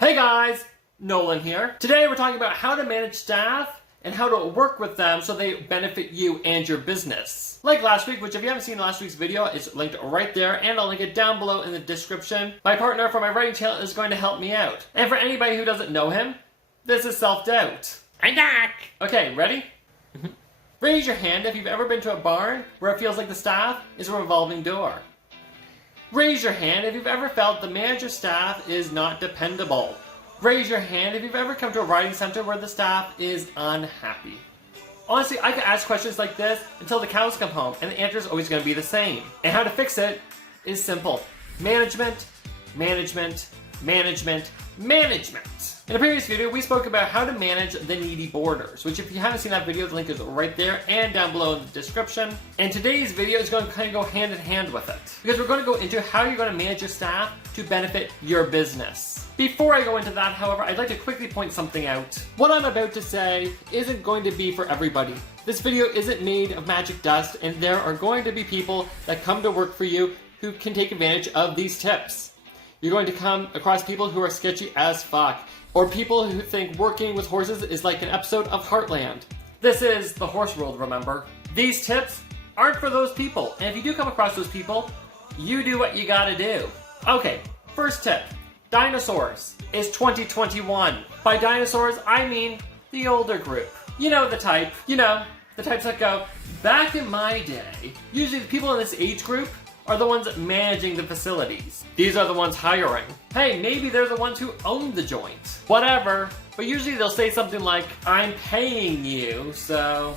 Hey guys, Nolan here. Today we're talking about how to manage staff and how to work with them so they benefit you and your business. Like last week, which if you haven't seen last week's video, it's linked right there, and I'll link it down below in the description. My partner for my writing channel is going to help me out. And for anybody who doesn't know him, this is Self-Doubt. I'm back! Okay, ready? Raise your hand if you've ever been to a barn where it feels like the staff is a revolving door. Raise your hand if you've ever felt the manager staff is not dependable. Raise your hand if you've ever come to a writing center where the staff is unhappy. Honestly, I could ask questions like this until the cows come home, and the answer is always going to be the same. And how to fix it is simple. Management, management, management, management. In a previous video, we spoke about how to manage the needy boarders, which if you haven't seen that video, the link is right there and down below in the description. And today's video is going to kind of go hand in hand with it, because we're going to go into how you're going to manage your staff to benefit your business. Before I go into that, however, I'd like to quickly point something out. What I'm about to say isn't going to be for everybody. This video isn't made of magic dust, and there are going to be people that come to work for you who can take advantage of these tips. You're going to come across people who are sketchy as fuck, or people who think working with horses is like an episode of Heartland. This is the horse world, remember? These tips aren't for those people, and if you do come across those people, you do what you gotta do. Okay, first tip. Dinosaurs is 2021. By dinosaurs, I mean the older group. You know the type. You know, the types that go, back in my day. Usually the people in this age group are the ones managing the facilities. These are the ones hiring. Hey, maybe they're the ones who own the joint. Whatever. But usually they'll say something like, I'm paying you, so...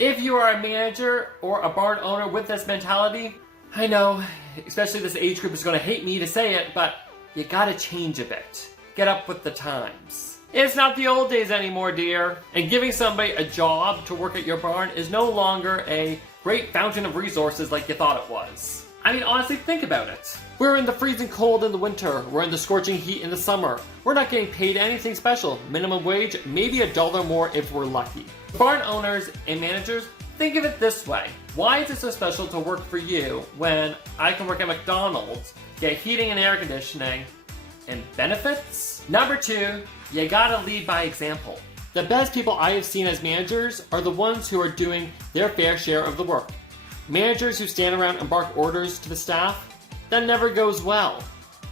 If you are a manager or a barn owner with this mentality, I know, especially this age group is going to hate me to say it, but you gotta change a bit. Get up with the times. It's not the old days anymore, dear. And giving somebody a job to work at your barn is no longer a great fountain of resources like you thought it was. I mean, honestly, think about it. We're in the freezing cold in the winter. We're in the scorching heat in the summer. We're not getting paid anything special. Minimum wage, maybe $1 more if we're lucky. Barn owners and managers, think of it this way. Why is it so special to work for you when I can work at McDonald's, get heating and air conditioning, and benefits? Number 2, you gotta lead by example. The best people I have seen as managers are the ones who are doing their fair share of the work. Managers who stand around and bark orders to the staff, that never goes well.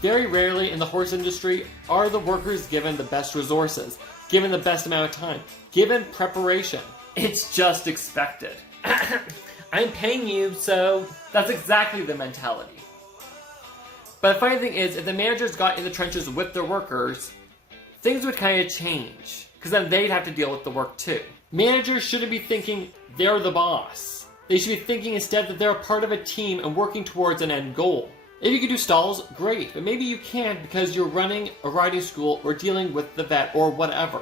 Very rarely in the horse industry are the workers given the best resources, given the best amount of time, given preparation. It's just expected. I'm paying you, so... That's exactly the mentality. But the funny thing is, if the managers got in the trenches with their workers, things would kind of change, because then they'd have to deal with the work too. Managers shouldn't be thinking they're the boss. They should be thinking instead that they're a part of a team and working towards an end goal. If you can do stalls, great, but maybe you can't because you're running a riding school or dealing with the vet or whatever.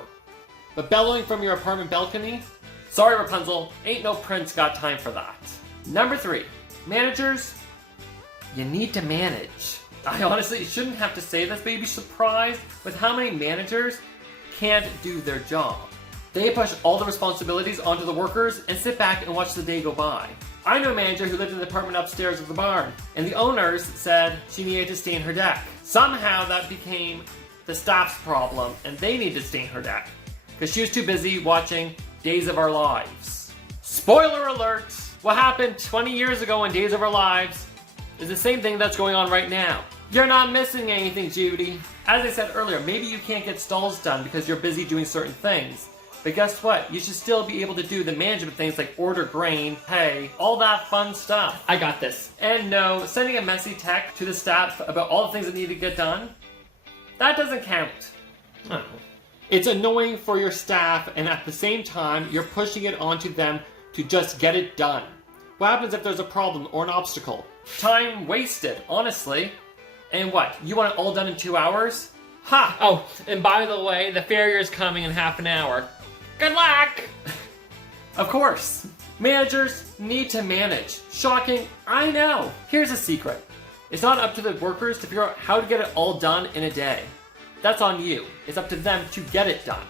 But bellowing from your apartment balcony? Sorry, Rapunzel, ain't no prince got time for that. Number 3, managers, you need to manage. I honestly shouldn't have to say this, but you'd be surprised with how many managers can't do their job. They push all the responsibilities onto the workers and sit back and watch the day go by. I know a manager who lived in the apartment upstairs of the barn, and the owners said she needed to stain her deck. Somehow that became the staff's problem, and they needed to stain her deck, because she was too busy watching Days of Our Lives. Spoiler alert! What happened 20 years ago in Days of Our Lives is the same thing that's going on right now. You're not missing anything, Judy. As I said earlier, maybe you can't get stalls done because you're busy doing certain things. But guess what? You should still be able to do the management things like order grain, pay, all that fun stuff. I got this. And no, sending a messy text to the staff about all the things that need to get done, that doesn't count. Oh. It's annoying for your staff, and at the same time, you're pushing it onto them to just get it done. What happens if there's a problem or an obstacle? Time wasted, honestly. And what? You want it all done in 2 hours? Ha! Oh, and by the way, the farrier's coming in half an hour. Good luck! Of course. Managers need to manage. Shocking, I know. Here's a secret. It's not up to the workers to figure out how to get it all done in a day. That's on you. It's up to them to get it done.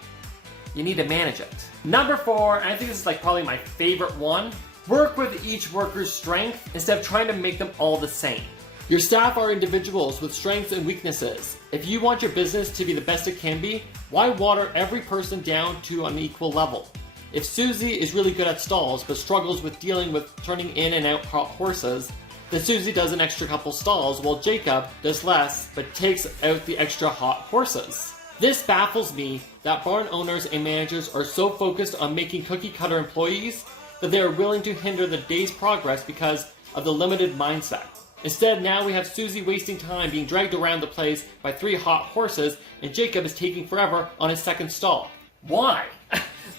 You need to manage it. Number 4, and I think this is like probably my favorite one, work with each worker's strength instead of trying to make them all the same. Your staff are individuals with strengths and weaknesses. If you want your business to be the best it can be, why water every person down to an equal level? If Susie is really good at stalls but struggles with dealing with turning in and out hot horses, then Susie does an extra couple stalls while Jacob does less but takes out the extra hot horses. This baffles me that barn owners and managers are so focused on making cookie-cutter employees that they are willing to hinder the day's progress because of the limited mindset. Instead, now we have Susie wasting time being dragged around the place by 3 hot horses, and Jacob is taking forever on his second stall. Why?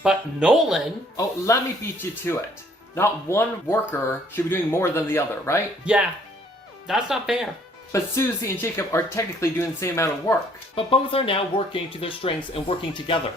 But Nolan... Oh, let me beat you to it. Not one worker should be doing more than the other, right? Yeah, that's not fair. But Susie and Jacob are technically doing the same amount of work. But both are now working to their strengths and working together.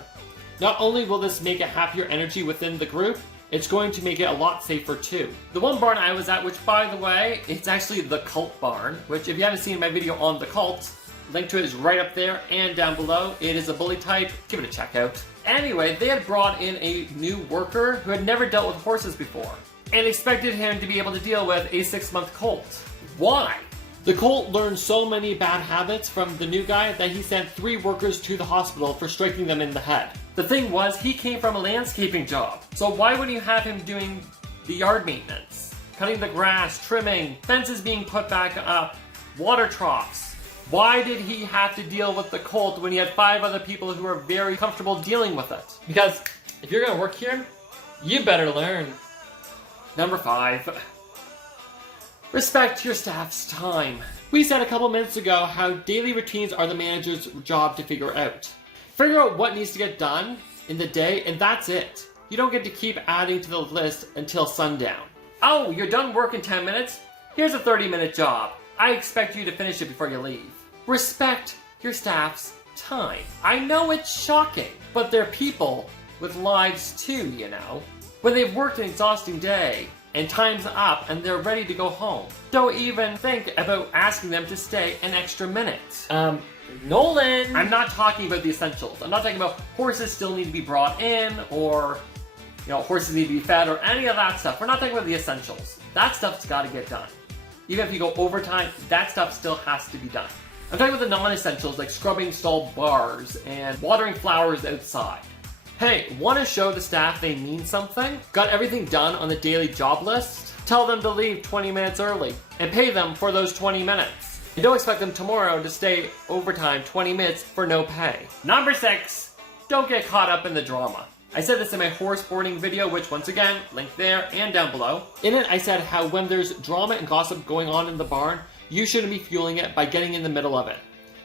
Not only will this make a happier energy within the group, it's going to make it a lot safer too. The one barn I was at, which by the way, it's actually the Cult Barn, which if you haven't seen my video on the Cult, link to it is right up there and down below. It is a bully type. Give it a check out. Anyway, they had brought in a new worker who had never dealt with horses before and expected him to be able to deal with a 6-month colt. Why? The colt learned so many bad habits from the new guy that he sent 3 workers to the hospital for striking them in the head. The thing was, he came from a landscaping job, so why wouldn't you have him doing the yard maintenance? Cutting the grass, trimming, fences being put back up, water troughs. Why did he have to deal with the colt when he had 5 other people who were very comfortable dealing with it? Because if you're gonna work here, you better learn. Number 5. Respect your staff's time. We said a couple minutes ago how daily routines are the manager's job to figure out. Figure out what needs to get done in the day, and that's it. You don't get to keep adding to the list until sundown. Oh, you're done work in 10 minutes? Here's a 30-minute job. I expect you to finish it before you leave. Respect your staff's time. I know it's shocking, but they're people with lives too, you know. When they've worked an exhausting day, and time's up and they're ready to go home, don't even think about asking them to stay an extra minute. Nolan! I'm not talking about the essentials. I'm not talking about horses still need to be brought in, or, you know, horses need to be fed, or any of that stuff. We're not talking about the essentials. That stuff's got to get done. Even if you go overtime, that stuff still has to be done. I'm talking about the non-essentials like scrubbing stall bars and watering flowers outside. Hey, want to show the staff they mean something? Got everything done on the daily job list? Tell them to leave 20 minutes early and pay them for those 20 minutes. And don't expect them tomorrow to stay overtime 20 minutes for no pay. Number 6, don't get caught up in the drama. I said this in my horse boarding video, which once again, link there and down below. In it, I said how when there's drama and gossip going on in the barn, you shouldn't be fueling it by getting in the middle of it.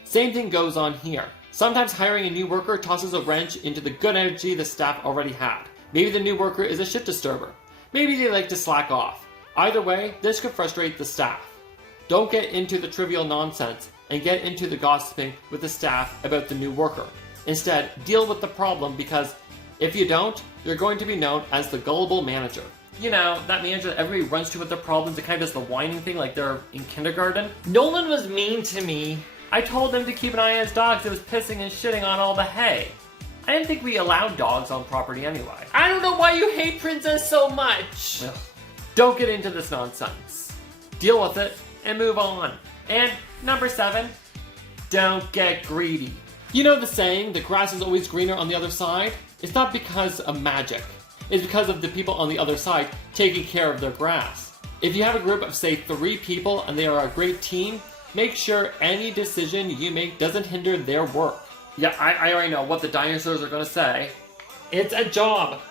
Same thing goes on here. Sometimes hiring a new worker tosses a wrench into the good energy the staff already had. Maybe the new worker is a shit disturber. Maybe they like to slack off. Either way, this could frustrate the staff. Don't get into the trivial nonsense and get into the gossiping with the staff about the new worker. Instead, deal with the problem, because if you don't, you're going to be known as the gullible manager. You know, that manager that everybody runs to with their problems and kind of does the whining thing like they're in kindergarten. Nolan was mean to me. I told him to keep an eye on his dogs that was pissing and shitting on all the hay. I didn't think we allowed dogs on property anyway. I don't know why you hate Princess so much. Ugh. Don't get into this nonsense. Deal with it and move on. And number 7, don't get greedy. You know the saying, the grass is always greener on the other side? It's not because of magic. It's because of the people on the other side taking care of their grass. If you have a group of, say, 3 people and they are a great team, make sure any decision you make doesn't hinder their work. Yeah, I already know what the dinosaurs are going to say. It's a job.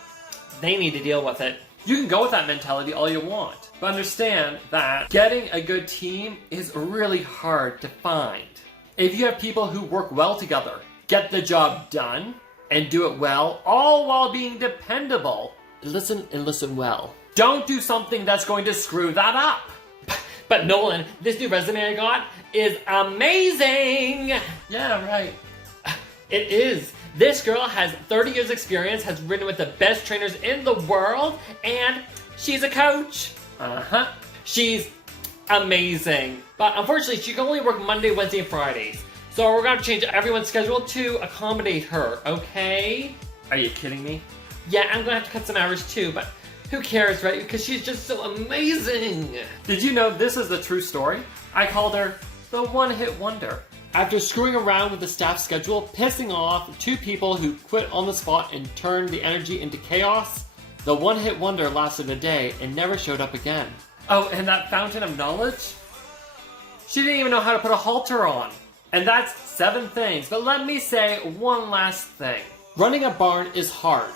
They need to deal with it. You can go with that mentality all you want, but understand that getting a good team is really hard to find. If you have people who work well together, get the job done, and do it well, all while being dependable, listen and listen well. Don't do something that's going to screw that up. But Nolan, this new resume I got is amazing! Yeah, right. It is. This girl has 30 years experience, has ridden with the best trainers in the world, and she's a coach. Uh-huh. She's amazing. But unfortunately, she can only work Monday, Wednesday, and Fridays. So we're going to change everyone's schedule to accommodate her, okay? Are you kidding me? Yeah, I'm going to have to cut some hours too, but Who cares, right? Because she's just so amazing. Did you know this is the true story? I called her the one-hit wonder. After screwing around with the staff schedule, pissing off 2 people who quit on the spot and turned the energy into chaos, the one-hit wonder lasted a day and never showed up again. Oh, and that fountain of knowledge? She didn't even know how to put a halter on. And that's 7 things, but let me say one last thing. Running a barn is hard.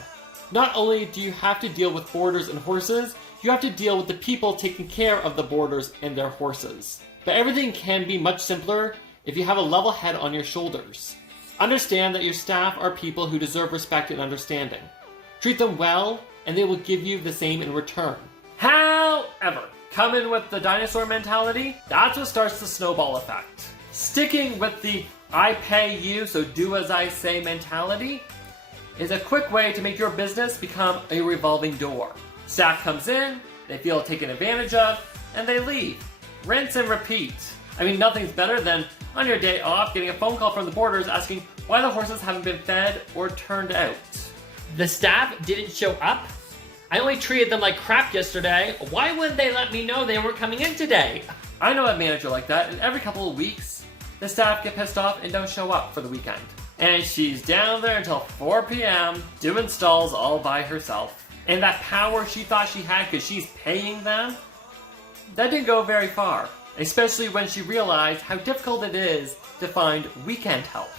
Not only do you have to deal with boarders and horses, you have to deal with the people taking care of the boarders and their horses. But everything can be much simpler if you have a level head on your shoulders. Understand that your staff are people who deserve respect and understanding. Treat them well, and they will give you the same in return. However, come in with the dinosaur mentality, that's what starts the snowball effect. Sticking with the I pay you, so do as I say mentality is a quick way to make your business become a revolving door. Staff comes in, they feel taken advantage of, and they leave. Rinse and repeat. I mean, nothing's better than on your day off getting a phone call from the boarders asking why the horses haven't been fed or turned out. The staff didn't show up? I only treated them like crap yesterday. Why wouldn't they let me know they weren't coming in today? I know a manager like that, and every couple of weeks, the staff get pissed off and don't show up for the weekend. And she's down there until 4 p.m. doing stalls all by herself. And that power she thought she had because she's paying them, that didn't go very far. Especially when she realized how difficult it is to find weekend help.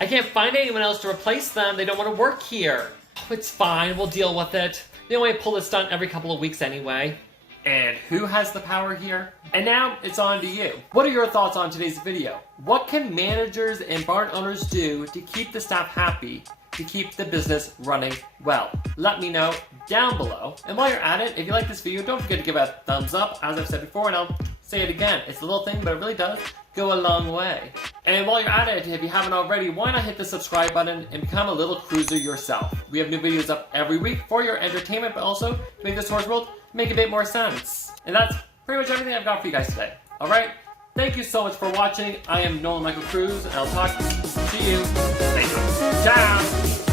I can't find anyone else to replace them. They don't want to work here. Oh, it's fine. We'll deal with it. They only pull this stunt every couple of weeks anyway. And who has the power here? And now it's on to you. What are your thoughts on today's video? What can managers and barn owners do to keep the staff happy, to keep the business running well? Let me know down below. And while you're at it, if you like this video, don't forget to give it a thumbs up, as I've said before, and I'll say it again. It's a little thing, but it really does go a long way. And while you're at it, if you haven't already, why not hit the subscribe button and become a little cruiser yourself? We have new videos up every week for your entertainment, but also to make this horse world make a bit more sense. And that's pretty much everything I've got for you guys today. Alright? Thank you so much for watching. I am Nolan M Cruz, and I'll talk to you later. Ciao!